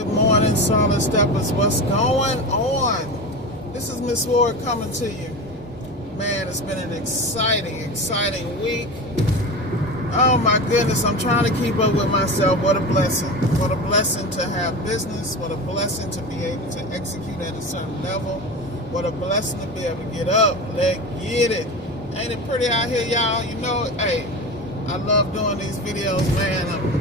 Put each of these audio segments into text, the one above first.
Good morning, Solid Steppers. What's going on? This is Miss Ward coming to you. Man, it's been an exciting week. Oh my goodness, I'm trying to keep up with myself. What a blessing. What a blessing to have business. What a blessing to be able to execute at a certain level. What a blessing to be able to get up, get it. Ain't it pretty out here, y'all? You know, hey, I love doing these videos, man.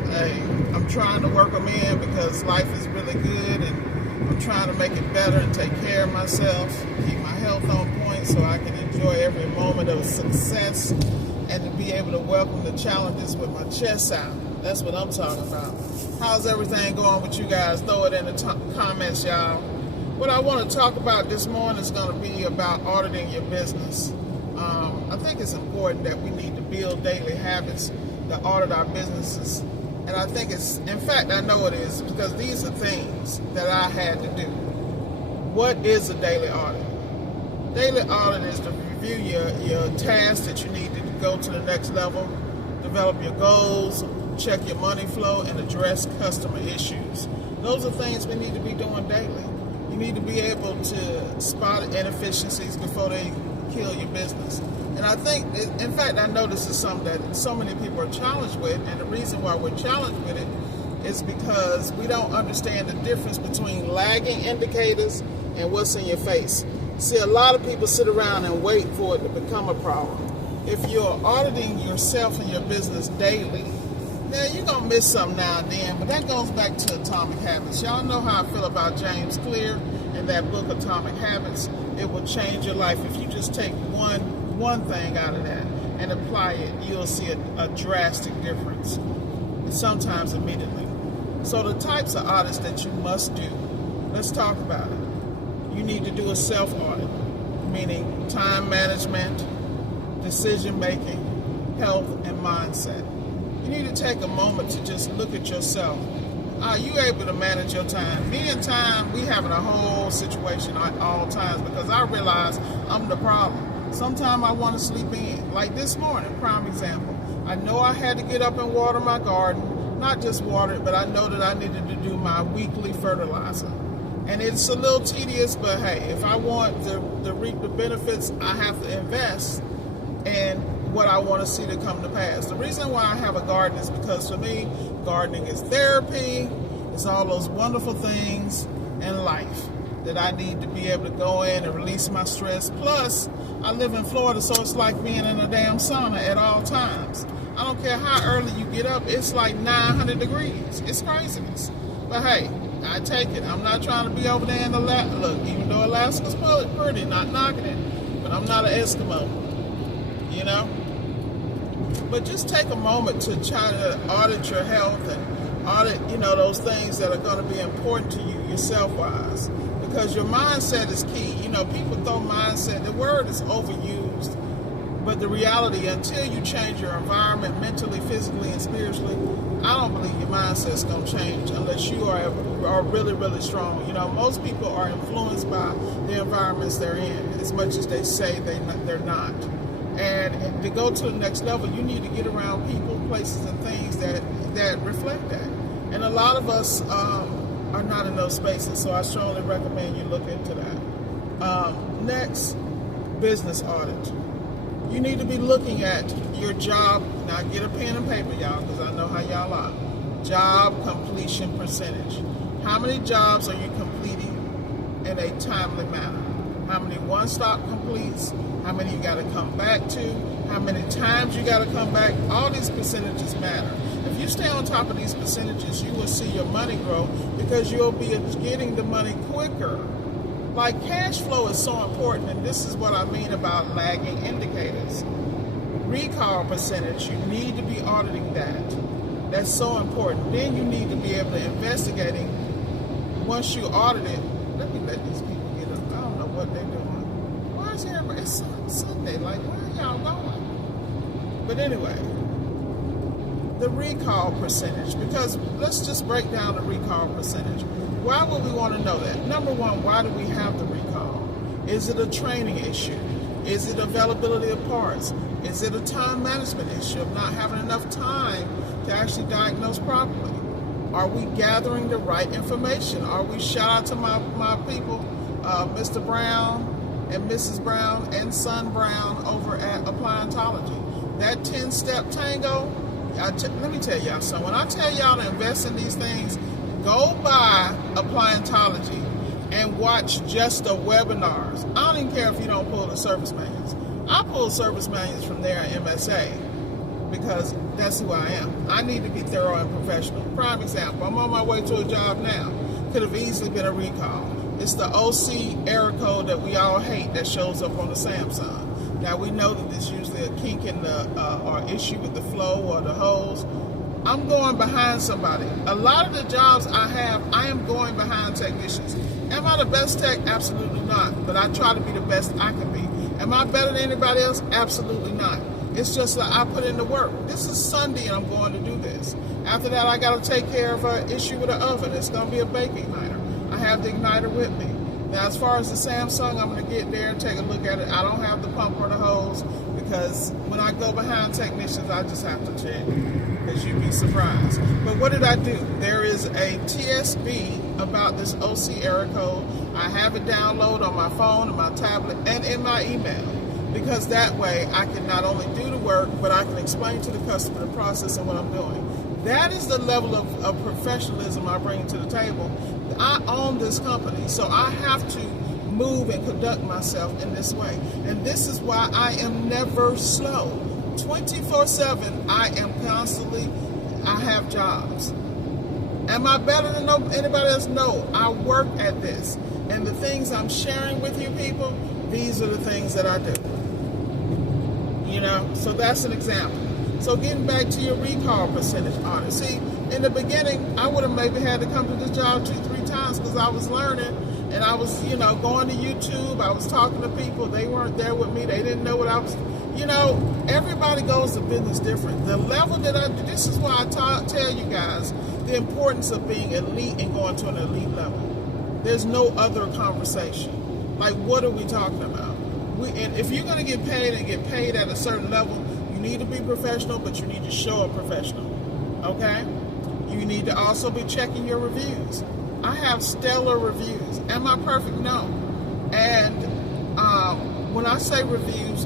I'm trying to work them in because life is really good, and I'm trying to make it better and take care of myself, keep my health on point so I can enjoy every moment of success and to be able to welcome the challenges with my chest out. That's what I'm talking about. How's everything going with you guys? Throw it in the comments, y'all. What I want to talk about this morning is going to be about auditing your business. I think it's important that we need to build daily habits to audit our businesses. And I think in fact, I know it is, because these are things that I had to do. What is a daily audit? Daily audit is to review your tasks that you need to go to the next level, develop your goals, check your money flow, and address customer issues. Those are things we need to be doing daily. You need to be able to spot inefficiencies before they kill your business. And I think, in fact, I know this is something that so many people are challenged with, and the reason why we're challenged with it is because we don't understand the difference between lagging indicators and what's in your face. See, a lot of people sit around and wait for it to become a problem. If you're auditing yourself and your business daily, now you're going to miss something now and then, but that goes back to Atomic Habits. Y'all know how I feel about James Clear and that book, Atomic Habits. It will change your life. If you just take one thing out of that and apply it, you'll see a drastic difference, and sometimes immediately. So the types of audits that you must do, let's talk about it. You need to do a self-audit, meaning time management, decision making, health, and mindset. You need to take a moment to just look at yourself. Are you able to manage your time? Me and time, we having a whole situation at all times, because I realize I'm the problem. Sometimes I want to sleep in. Like this morning, prime example. I know I had to get up and water my garden. Not just water it, but I know that I needed to do my weekly fertilizer. And it's a little tedious, but hey, if I want to reap the benefits, I have to invest in what I want to see to come to pass. The reason why I have a garden is because for me, gardening is therapy. It's all those wonderful things in life that I need to be able to go in and release my stress. Plus, I live in Florida, so it's like being in a damn sauna at all times. I don't care how early you get up, it's like 900 degrees. It's craziness. But hey, I take it. I'm not trying to be over there in Alaska. Look, even though Alaska's pretty, not knocking it, but I'm not an Eskimo, you know? But just take a moment to try to audit your health and audit, those things that are going to be important to you yourself-wise. Because your mindset is key. People throw mindset, the word is overused, but the reality, until you change your environment mentally, physically, and spiritually, I don't believe your mindset's going to change unless you are really, really strong. Most people are influenced by the environments they're in, as much as they say they're not. And to go to the next level, you need to get around people, places, and things that reflect that. And a lot of us are not in those spaces, so I strongly recommend you look into that. Next, business audit. You need to be looking at your job. Now get a pen and paper, y'all, because I know how y'all are. Job completion percentage. How many jobs are you completing in a timely manner? How many one-stop completes? How many you got to come back to? How many times you got to come back? All these percentages matter. If you stay on top of these percentages, you will see your money grow, because you'll be getting the money quicker. Like, cash flow is so important, and this is what I mean about lagging indicators. Recall percentage, you need to be auditing that. That's so important. Then you need to be able to investigating. Once you audit it, let me let these people get up. I don't know what they're doing. Why is everybody? It's Sunday. Like, where are y'all going? But anyway, the recall percentage, because let's just break down the recall percentage. Why would we want to know that? Number one, why do we have the recall? Is it a training issue? Is it availability of parts? Is it a time management issue of not having enough time to actually diagnose properly? Are we gathering the right information? Are we, shout out to my people, Mr. Brown and Mrs. Brown and Son Brown over at Appliantology. That 10-step tango, let me tell y'all something. When I tell y'all to invest in these things, go buy Appliantology and watch just the webinars. I don't even care if you don't pull the service manuals. I pull service manuals from there at MSA because that's who I am. I need to be thorough and professional. Prime example, I'm on my way to a job now. Could have easily been a recall. It's the OC error code that we all hate that shows up on the Samsung. Now we know that there's usually a kink in the or issue with the flow or the hose. I'm going behind somebody. A lot of the jobs I have, I am going behind technicians. Am I the best tech? Absolutely not. But I try to be the best I can be. Am I better than anybody else? Absolutely not. It's just that I put in the work. This is Sunday and I'm going to do this. After that, I got to take care of an issue with an oven. It's going to be a baking igniter. I have the igniter with me. Now, as far as the Samsung, I'm going to get there and take a look at it. I don't have the pump or the hose because when I go behind technicians, I just have to check because you'd be surprised. But what did I do? There is a TSB about this OC error code. I have it downloaded on my phone, on my tablet, and in my email because that way I can not only do the work, but I can explain to the customer the process and what I'm doing. That is the level of professionalism I bring to the table. I own this company, so I have to move and conduct myself in this way. And this is why I am never slow. 24/7, I am constantly, I have jobs. Am I better than anybody else? No, I work at this. And the things I'm sharing with you people, these are the things that I do. You know, so that's an example. So getting back to your recall percentage audit. See, in the beginning, I would have maybe had to come to this job 2-3 times because I was learning and I was, you know, going to YouTube. I was talking to people. They weren't there with me. They didn't know what I was, you know, everybody goes to business different. The level that I do, this is why I tell you guys the importance of being elite and going to an elite level. There's no other conversation. Like, what are we talking about? And if you're going to get paid and get paid at a certain level, you need to be professional, but you need to show up professional, okay? You need to also be checking your reviews. I have stellar reviews. Am I perfect? No. And when I say reviews,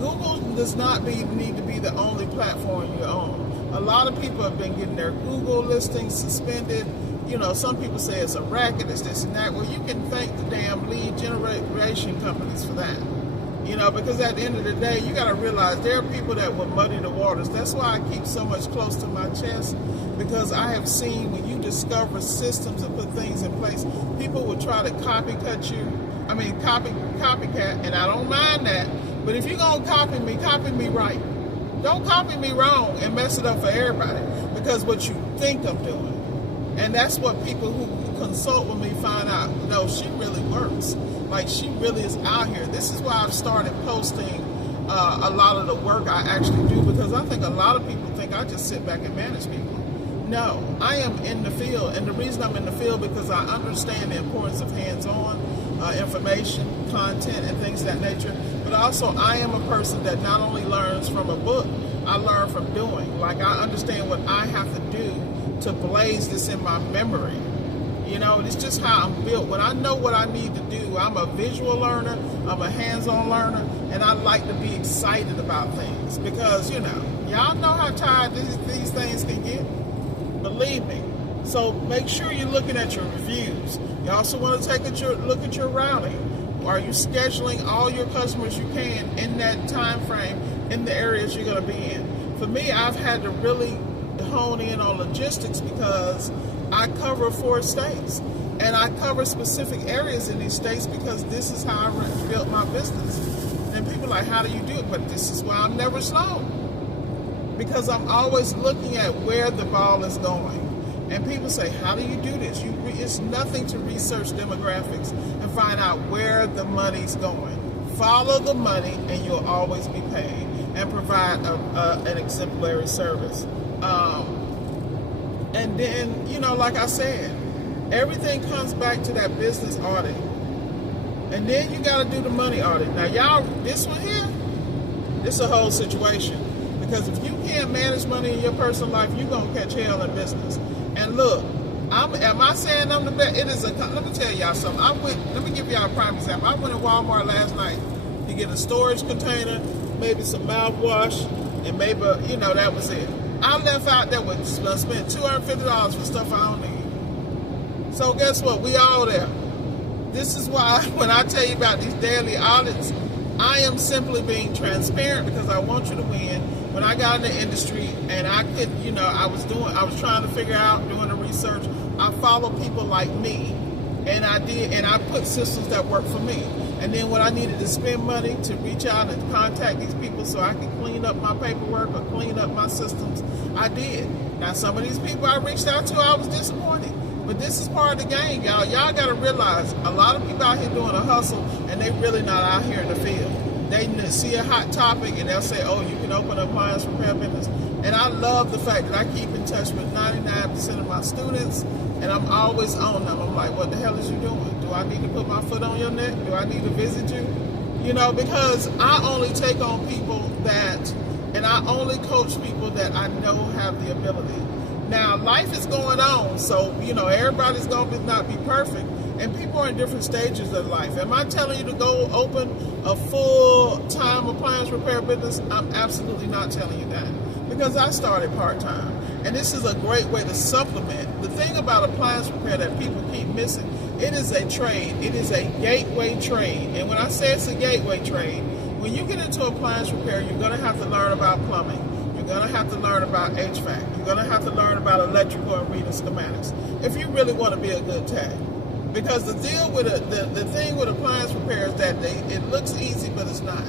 Google does not need to be the only platform you own. A lot of people have been getting their Google listings suspended. You know, some people say it's a racket, it's this and that. Well, you can thank the damn lead generation companies for that. You know, because at the end of the day, you got to realize there are people that will muddy the waters. That's why I keep so much close to my chest, because I have seen when you discover systems and put things in place, people will try to copycat, and I don't mind that. But if you're going to copy me right. Don't copy me wrong and mess it up for everybody because what you think I'm doing. And that's what people who consult with me find out. No, she really works. Like, she really is out here. This is why I've started posting a lot of the work I actually do, because I think a lot of people think I just sit back and manage people. No, I am in the field. And the reason I'm in the field because I understand the importance of hands-on information, content, and things of that nature. But also, I am a person that not only learns from a book, I learn from doing. Like, I understand what I have to do to blaze this in my memory. You know, it's just how I'm built. When I know what I need to do, I'm a visual learner, I'm a hands-on learner, and I like to be excited about things because, you know, y'all know how tired these things can get. Believe me. So make sure you're looking at your reviews. You also want to take a look at your routing. Are you scheduling all your customers you can in that time frame in the areas you're going to be in? For me, I've had to really hone in on logistics because I cover 4 states and I cover specific areas in these states because this is how I built my business. And people are like, how do you do it? But this is why I'm never slow, because I'm always looking at where the ball is going. And people say, how do you do this? It's nothing to research demographics and find out where the money's going. Follow the money and you'll always be paid and provide an exemplary service. And then, you know, like I said, everything comes back to that business audit. And then you got to do the money audit. Now, y'all, this one here, this is a whole situation. Because if you can't manage money in your personal life, you're going to catch hell in business. And look, am I saying I'm the best? Let me tell y'all something. Let me give y'all a prime example. I went to Walmart last night to get a storage container, maybe some mouthwash, and maybe, that was it. I left out there with spent $250 for stuff I don't need. So guess what? We all there. This is why when I tell you about these daily audits, I am simply being transparent because I want you to win. When I got in the industry and I could, I was trying to figure out, doing the research, I follow people like me, and I put systems that work for me. And then when I needed to spend money to reach out and contact these people so I could clean up my paperwork or clean up my systems, I did. Now, some of these people I reached out to, I was disappointed. But this is part of the game, y'all. Y'all got to realize a lot of people out here doing a hustle, and they really not out here in the field. They see a hot topic, and they'll say, oh, you can open an appliance repair business. And I love the fact that I keep in touch with 99% of my students, and I'm always on them. I'm like, what the hell is you doing? Do I need to put my foot on your neck? Do I need to visit you? Because I only take on people and I only coach people that I know have the ability. Now, life is going on, so, everybody's going to not be perfect, and people are in different stages of life. Am I telling you to go open a full-time appliance repair business? I'm absolutely not telling you that, because I started part-time, and this is a great way to supplement. The thing about appliance repair that people keep missing, it is a trade. It is a gateway trade, and when I say it's a gateway trade, when you get into appliance repair, you're going to have to learn about plumbing. You're going to have to learn about HVAC. You're going to have to learn about electrical and reading schematics if you really want to be a good tech. Because the deal with the thing with appliance repair is that it looks easy, but it's not.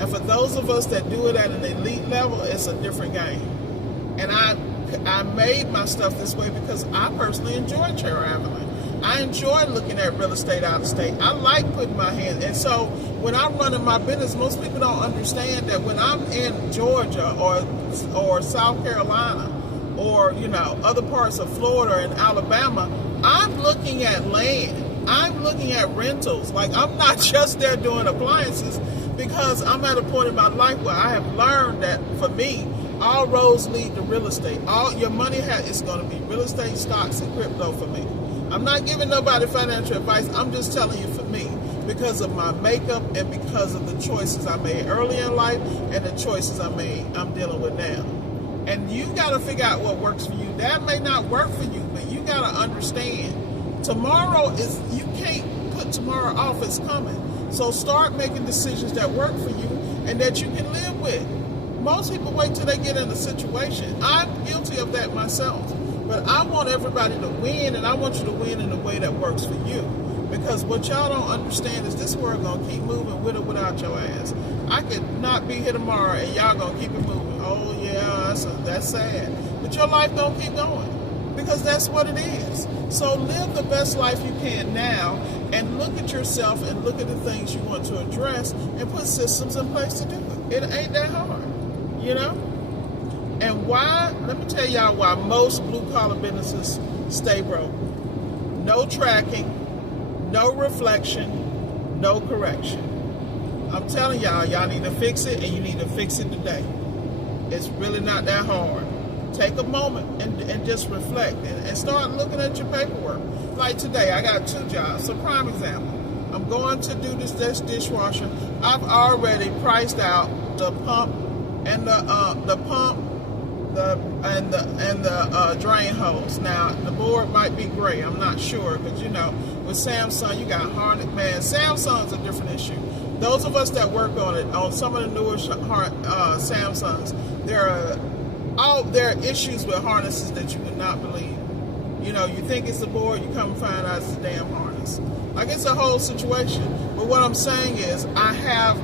And for those of us that do it at an elite level, it's a different game. And I made my stuff this way because I personally enjoy traveling. I enjoy looking at real estate out of state. I like putting my hand. And so when I'm running my business, most people don't understand that when I'm in Georgia or South Carolina or, other parts of Florida and Alabama, I'm looking at land. I'm looking at rentals. Like, I'm not just there doing appliances, because I'm at a point in my life where I have learned that for me, all roads lead to real estate. All your money is going to be real estate, stocks, and crypto for me. I'm not giving nobody financial advice. I'm just telling you for me, because of my makeup and because of the choices I made early in life and the choices I'm dealing with now. And you got to figure out what works for you. That may not work for you, but you got to understand tomorrow you can't put tomorrow off. It's coming. So start making decisions that work for you and that you can live with. Most people wait till they get in a situation. I'm guilty of that myself. But I want everybody to win, and I want you to win in a way that works for you. Because what y'all don't understand is this world going to keep moving with or without your ass. I could not be here tomorrow, and y'all going to keep it moving. Oh, yeah, that's sad. But your life going to keep going, because that's what it is. So live the best life you can now, and look at yourself and look at the things you want to address and put systems in place to do it. It ain't that hard, And why? Let me tell y'all why most blue-collar businesses stay broke. No tracking, no reflection, no correction. I'm telling y'all need to fix it, and you need to fix it today. It's really not that hard. Take a moment and just reflect and start looking at your paperwork. Like today, I got 2 jobs. So prime example, I'm going to do this dishwasher. I've already priced out the pump and the drain hose. Now the board might be gray. I'm not sure, because with Samsung you got harness. Man, Samsung's a different issue. Those of us that work on it, on some of the newer Samsungs, there are issues with harnesses that you would not believe. You think it's the board, you come and find out it's the damn harness. Like, it's a whole situation. But what I'm saying is, I have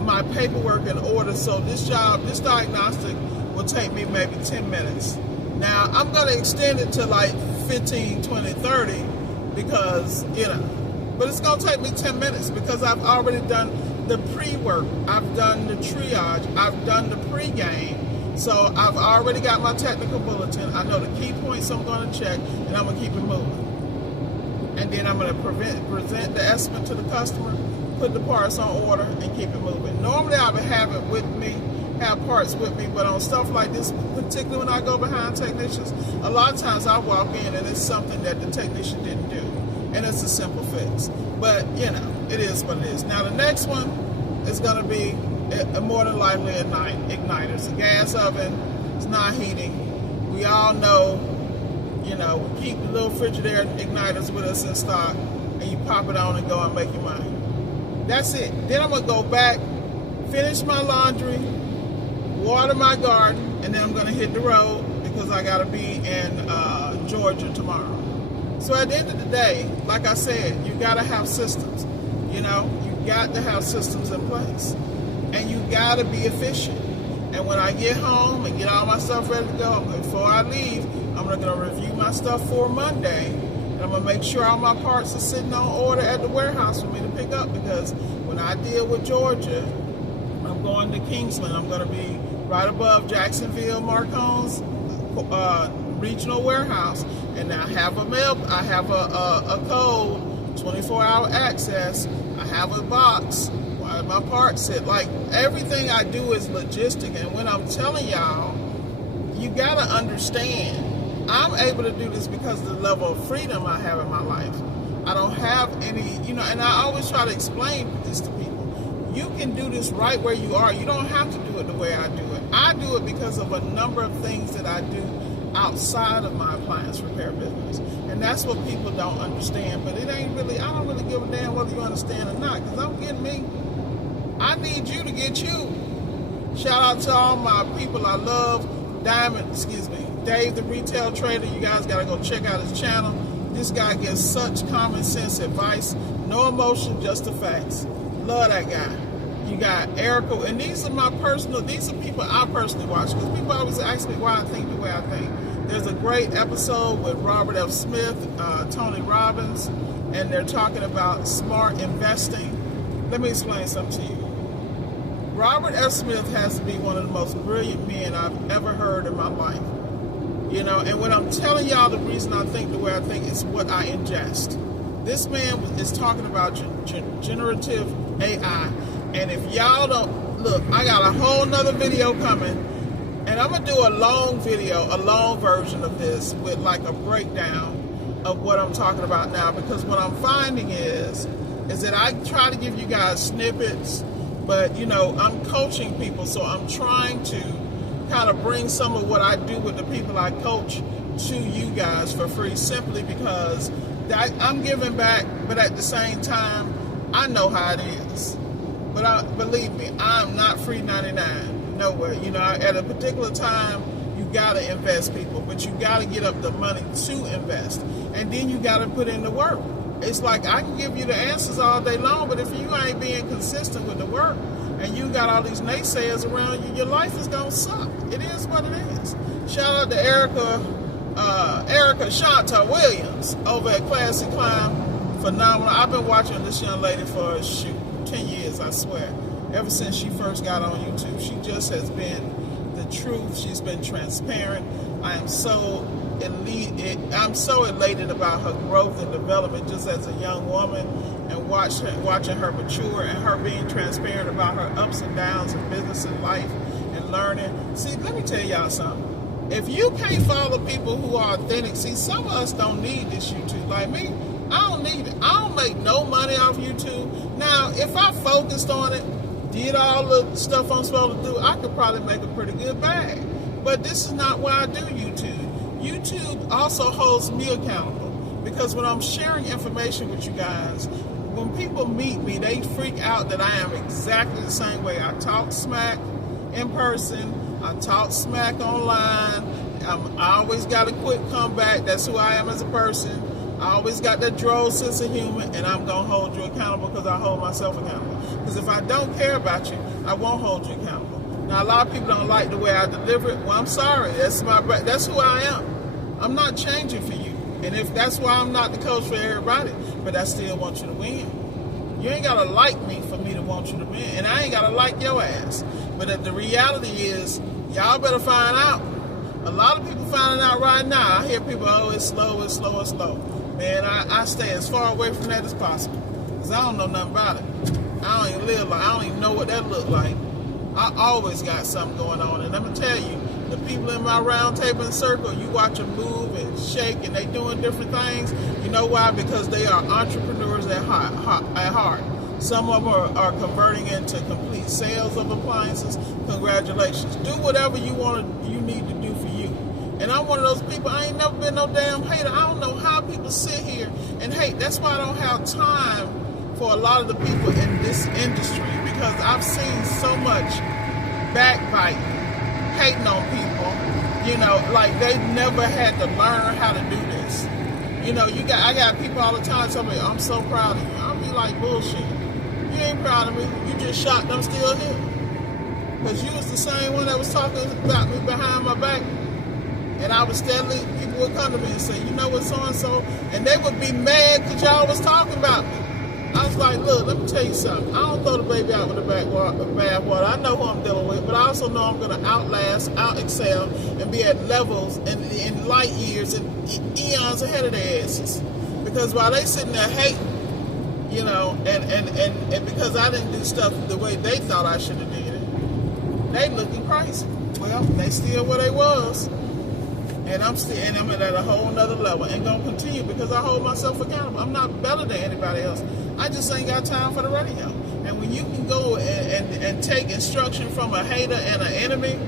my paperwork in order, so this diagnostic will take me maybe 10 minutes. Now, I'm going to extend it to like 15, 20, 30, because, but it's going to take me 10 minutes because I've already done the pre-work. I've done the triage. I've done the pre-game. So I've already got my technical bulletin. I know the key points I'm going to check, and I'm going to keep it moving. And then I'm going to present the estimate to the customer, put the parts on order, and keep it moving. Normally I would have it with me have parts with me, but on stuff like this, particularly when I go behind technicians, a lot of times I walk in and it's something that the technician didn't do, and it's a simple fix. But, you know, it is what it is. Now, the next one is going to be more than likely an igniter. It's a gas oven. It's not heating. We all know, you know, we keep the little Frigidaire igniters with us in stock, and you pop it on and go and make your money. That's it. Then I'm going to go back, finish my laundry, water my garden, and then I'm going to hit the road because I got to be in Georgia tomorrow. So at the end of the day, like I said, you got to have systems. You know, you got to have systems in place, and you got to be efficient. And when I get home and get all my stuff ready to go, before I leave, I'm going to review my stuff for Monday, and I'm going to make sure all my parts are sitting on order at the warehouse for me to pick up, because when I deal with Georgia, I'm going to Kingsland. I'm going to be right above Jacksonville Marcone's regional warehouse, and I have a code, 24-hour access. I have a box. Why my parts sit? Like, everything I do is logistic, and when I'm telling y'all, you gotta understand, I'm able to do this because of the level of freedom I have in my life. I don't have any, you know, and I always try to explain this to people. You can do this right where you are. You don't have to do it the way I do it. I do it because of a number of things that I do outside of my appliance repair business. And that's what people don't understand. But it ain't really, I don't really give a damn whether you understand or not, because I'm getting me. I need you to get you. Shout out to all my people I love. Dave the Retail Trader. You guys got to go check out his channel. This guy gives such common sense advice. No emotion, just the facts. Love that guy. You got Erica, and these are people I personally watch, because people always ask me why I think the way I think. There's a great episode with Robert F. Smith, Tony Robbins, and they're talking about smart investing. Let me explain something to you. Robert F. Smith has to be one of the most brilliant men I've ever heard in my life. You know, and when I'm telling y'all the reason I think the way I think is what I ingest. This man is talking about generative AI. And if y'all don't, look, I got a whole nother video coming, and I'm going to do a long video, a long version of this with like a breakdown of what I'm talking about now, because what I'm finding is that I try to give you guys snippets, but, you know, I'm coaching people, so I'm trying to kind of bring some of what I do with the people I coach to you guys for free, simply because I'm giving back, but at the same time, I know how it is. But believe me, I'm not free 99 nowhere. You know, at a particular time, you gotta invest, people, but you gotta get up the money to invest, and then you gotta put in the work. It's like I can give you the answers all day long, but if you ain't being consistent with the work, and you got all these naysayers around you, your life is gonna suck. It is what it is. Shout out to Erica Shanta Williams over at Classic Climb. Phenomenal. I've been watching this young lady for 10 years, I swear. Ever since she first got on YouTube, she just has been the truth. She's been transparent. I am so elated about her growth and development just as a young woman, and watching her mature and her being transparent about her ups and downs in business and life and learning. See, let me tell y'all something. If you can't follow people who are authentic, see, some of us don't need this YouTube. Like me, I don't need it. I don't make no money off YouTube. Now, if I focused on it, did all the stuff I'm supposed to do, I could probably make a pretty good bag. But this is not why I do YouTube. YouTube also holds me accountable, because when I'm sharing information with you guys, when people meet me, they freak out that I am exactly the same way. I talk smack in person, I talk smack online, I always got a quick comeback. That's who I am as a person. I always got that droll sense of humor, and I'm going to hold you accountable because I hold myself accountable. Because if I don't care about you, I won't hold you accountable. Now, a lot of people don't like the way I deliver it. Well, I'm sorry. That's who I am. I'm not changing for you. And if that's why I'm not the coach for everybody, but I still want you to win. You ain't got to like me for me to want you to win, and I ain't got to like your ass. But the reality is, y'all better find out. A lot of people finding out right now. I hear people, oh, it's slow, it's slow, it's slow. Man, I stay as far away from that as possible, because I don't know nothing about it. I don't even live like, I don't even know what that look like. I always got something going on. And I'm going to tell you, the people in my round table and circle, you watch them move and shake and they doing different things. You know why? Because they are entrepreneurs at heart. Some of them are converting into complete sales of appliances. Congratulations. Do whatever you need to do for you. And I'm one of those people, I ain't never been no damn hater. I don't know how people sit here and hate. That's why I don't have time for a lot of the people in this industry, because I've seen so much backbiting, hating on people, you know, like they never had to learn how to do this. You know, I got people all the time telling me, I'm so proud of you. I'll be like, bullshit. You ain't proud of me. You just shocked I'm still here. Because you was the same one that was talking about me behind my back. And I was steadily, people would come to me and say, you know what, so-and-so, and they would be mad because y'all was talking about me. I was like, look, let me tell you something. I don't throw the baby out with the bathwater. I know who I'm dealing with, but I also know I'm going to outlast, out-excel, and be at levels and in light years and eons ahead of their asses. Because while they sitting there hating, you know, and because I didn't do stuff the way they thought I should have did it, they looking crazy. Well, they still where they was. And I'm at a whole nother level and gonna continue because I hold myself accountable. I'm not better than anybody else. I just ain't got time for the radio. And when you can go and take instruction from a hater and an enemy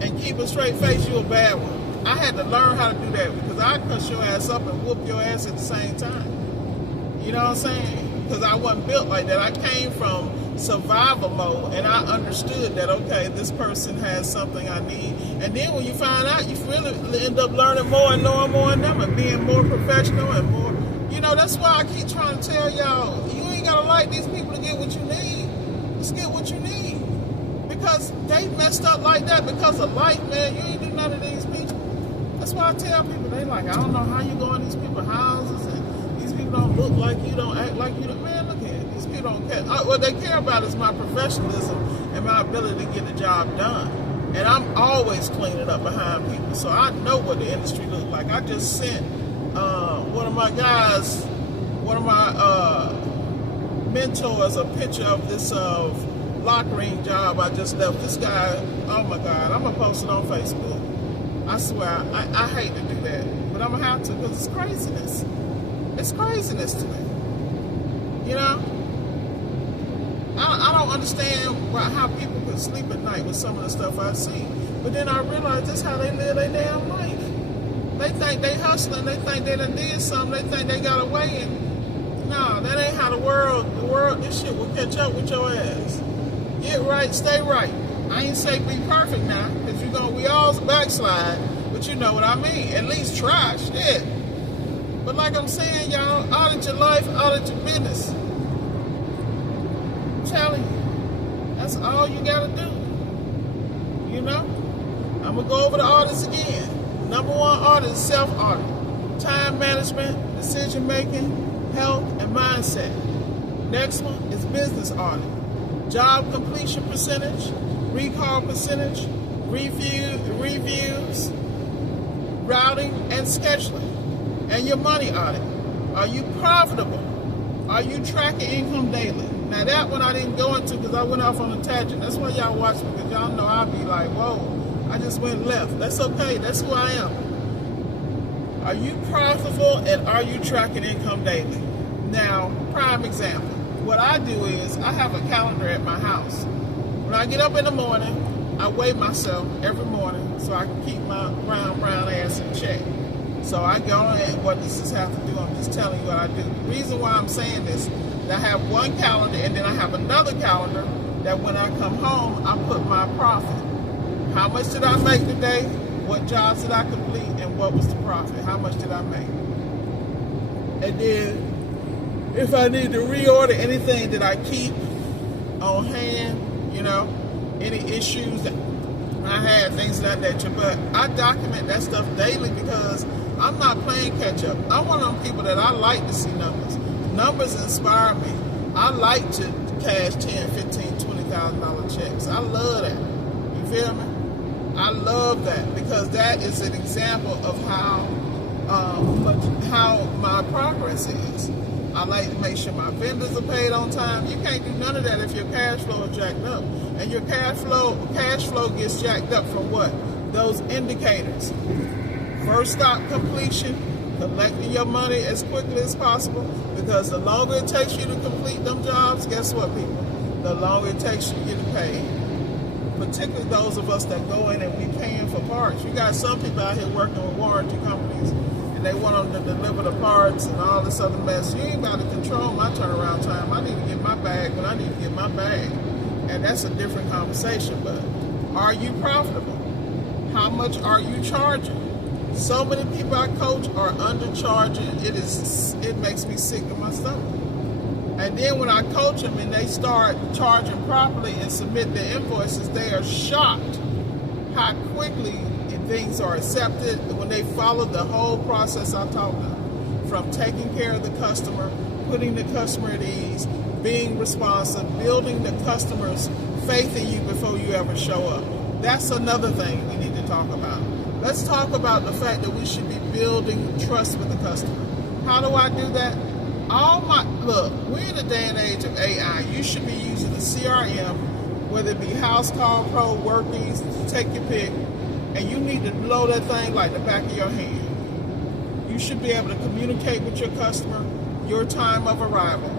and keep a straight face, you a bad one. I had to learn how to do that because I cuss your ass up and whoop your ass at the same time. You know what I'm saying? Because I wasn't built like that. I came from survival mode and I understood that, okay, this person has something I need. And then when you find out, you really end up learning more and knowing more in them and being more professional and more, you know, that's why I keep trying to tell y'all, you ain't gotta like these people to get what you need. Just get what you need. Because they messed up like that because of life, man. You ain't do none of these people. That's why I tell people, they like, I don't know how you go in these people's houses and these people don't look like you, don't act like you. Man, look at it. These people don't care. What they care about is my professionalism and my ability to get the job done. And I'm always cleaning up behind people, so I know what the industry looks like. I just sent one of my mentors a picture of this lockering job I just left. This guy, oh my God, I'm gonna post it on Facebook. I swear, I hate to do that, but I'm gonna have to because it's craziness. It's craziness to me, you know? I don't understand how people can sleep at night with some of the stuff I see. But then I realize that's how they live their damn life. They think they hustling, they think they done did something, they think they got away, and no, that ain't how the world, this shit will catch up with your ass. Get right, stay right. I ain't say be perfect now, because we all backslide, but you know what I mean. At least try, shit. But like I'm saying, y'all, audit your life, audit your business. Telling you, that's all you gotta do. You know, I'm gonna go over the audits again. Number one audit is self-audit, time management, decision making, health, and mindset. Next one is business audit, job completion percentage, recall percentage, reviews, routing, and scheduling. And your money audit. Are you profitable? Are you tracking income daily? Now that one I didn't go into because I went off on a tangent. That's why y'all watch me, because y'all know I'll be like, whoa, I just went left. That's okay, that's who I am. Are you profitable and are you tracking income daily? Now, prime example. What I do is I have a calendar at my house. When I get up in the morning, I weigh myself every morning so I can keep my brown ass in check. So I go and what does this have to do? I'm just telling you what I do. The reason why I'm saying this, I have one calendar and then I have another calendar that when I come home, I put my profit. How much did I make today? What jobs did I complete? And what was the profit? How much did I make? And then if I need to reorder anything that I keep on hand, you know, any issues that I had, things of that nature. But I document that stuff daily because I'm not playing catch up. I'm one of them people that I like to see numbers. Numbers inspire me. I like to cash $10, $15, $20,000 checks. I love that. You feel me? I love that because that is an example of how my progress is. I like to make sure my vendors are paid on time. You can't do none of that if your cash flow is jacked up. And your cash flow gets jacked up from what? Those indicators. First stop completion, collecting your money as quickly as possible, because the longer it takes you to complete them jobs, guess what, people? The longer it takes you to get paid. Particularly those of us that go in and we paying for parts. You got some people out here working with warranty companies, and they want them to deliver the parts and all this other mess. You ain't about to control my turnaround time. I need to get my bag when I need to get my bag. And that's a different conversation, but are you profitable? How much are you charging? So many people I coach are undercharging. It makes me sick to my stomach. And then when I coach them and they start charging properly and submit their invoices, they are shocked how quickly things are accepted when they follow the whole process I talked about. From taking care of the customer, putting the customer at ease, being responsive, building the customer's faith in you before you ever show up. That's another thing we need to talk about. Let's talk about the fact that we should be building trust with the customer. How do I do that? Look, we're in a day and age of AI. You should be using the CRM, whether it be House Call Pro, Workies, take your pick, and you need to blow that thing like the back of your hand. You should be able to communicate with your customer, your time of arrival.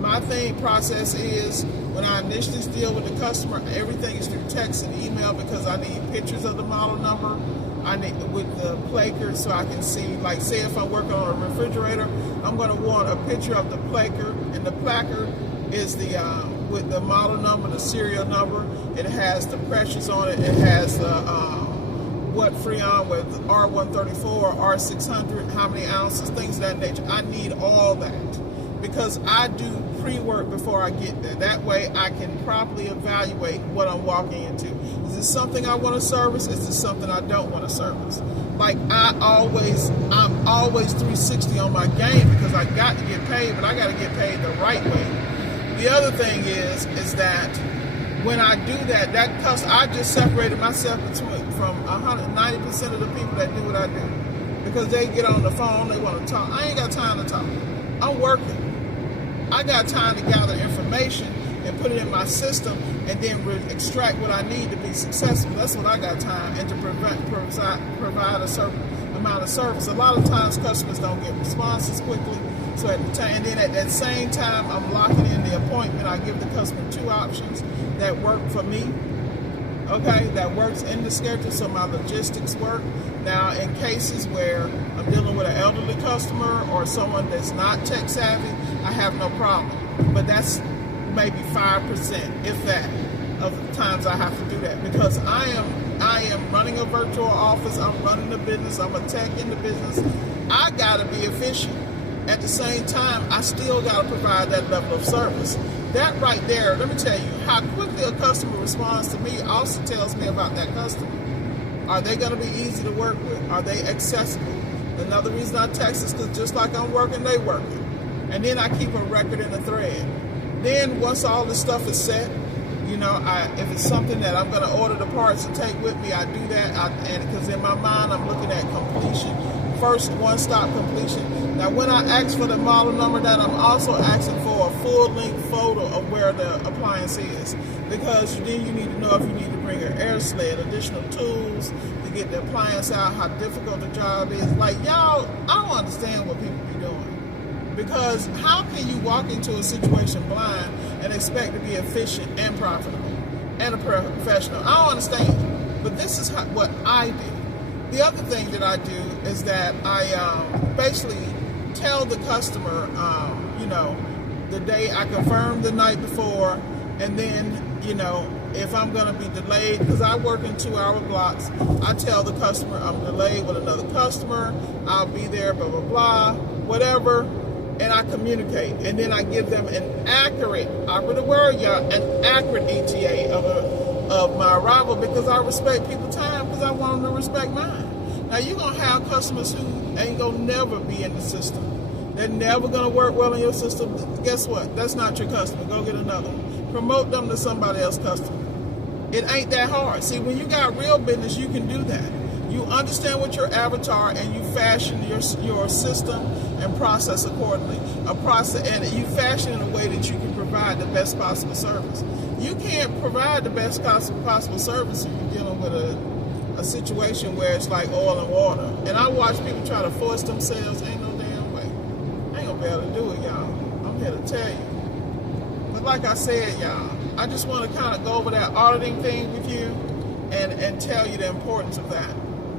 My process is, when I initially deal with the customer, everything is through text and email, because I need pictures of the model number. I need with the placard so I can see, like say if I'm working on a refrigerator, I'm going to want a picture of the placard, and the placard is with the model number, the serial number. It has the pressures on it. It has the what Freon with R134, R600, how many ounces, things of that nature. I need all that because I do pre-work before I get there. That way I can properly evaluate what I'm walking into. Is this something I want to service? Is this something I don't want to service? Like I'm always 360 on my game, because I got to get paid, but I got to get paid the right way. The other thing is that when I do that, I just separated myself from 190% of the people that do what I do, because they get on the phone, they want to talk. I ain't got time to talk. I'm working. I got time to gather information and put it in my system, and then extract what I need to be successful. That's what I got time, and to provide a certain amount of service. A lot of times customers don't get responses quickly, so at the time, and then at that same time, I'm locking in the appointment. I give the customer 2 options that work for me, okay, that works in the schedule, so my logistics work. Now, in cases where I'm dealing with an elderly customer or someone that's not tech savvy, I have no problem. But that's maybe 5%, if that, of the times I have to do that, because I am running a virtual office. I'm running a business. I'm a tech in the business. I gotta be efficient. At the same time, I still gotta provide that level of service. That right there, let me tell you, how quickly a customer responds to me also tells me about that customer. Are they going to be easy to work with? Are they accessible? Another reason I text is because just like I'm working, they working. And then I keep a record in a thread. Then once all this stuff is set, you know, if it's something that I'm going to order the parts to take with me, I do that. And because in my mind, I'm looking at completion. First one-stop completion. Now, when I ask for the model number, that I'm also asking for a full-length photo of where the appliance is, because then you need to know if you need to bring an air sled, additional tools to get the appliance out, how difficult the job is. Like, y'all, I don't understand what people be doing, because how can you walk into a situation blind and expect to be efficient and profitable and a professional? I don't understand, but this is what I do. The other thing that I do is that I basically tell the customer, you know, the day I confirm the night before, and then, you know, if I'm going to be delayed, because I work in 2-hour blocks, I tell the customer I'm delayed with another customer, I'll be there, blah, blah, blah, whatever, and I communicate. And then I give them an accurate, I read the word, y'all, an accurate ETA of my arrival, because I respect people's time, because I want them to respect mine. Now, you're going to have customers who ain't going to never be in the system. They're never going to work well in your system. Guess what? That's not your customer. Go get another one. Promote them to somebody else's customer. It ain't that hard. See, when you got real business, you can do that. You understand what your avatar, and you fashion your system and process accordingly. a process, and you fashion in a way that you can provide the best possible service. You can't provide the best possible service if you're dealing with a situation where it's like oil and water. And I watch people try to force themselves. Ain't no damn way. I ain't gonna be able to do it, y'all. I'm here to tell you. But like I said, y'all, I just want to kind of go over that auditing thing with you and tell you the importance of that.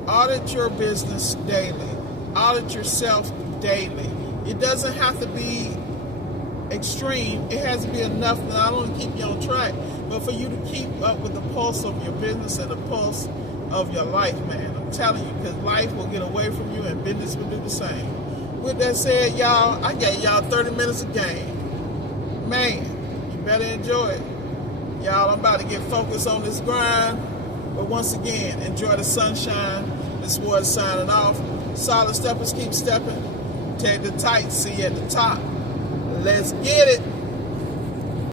Audit your business daily. Audit yourself daily. It doesn't have to be extreme. It has to be enough to not only keep you on track, but for you to keep up with the pulse of your business and the pulse of your life, man. I'm telling you, because life will get away from you and business will do the same. With that said, y'all, I gave y'all 30 minutes of game. Man, you better enjoy it. Y'all, I'm about to get focused on this grind. But once again, enjoy the sunshine. This was signing off. Solid steppers keep stepping. Take the tight. See you at the top. Let's get it.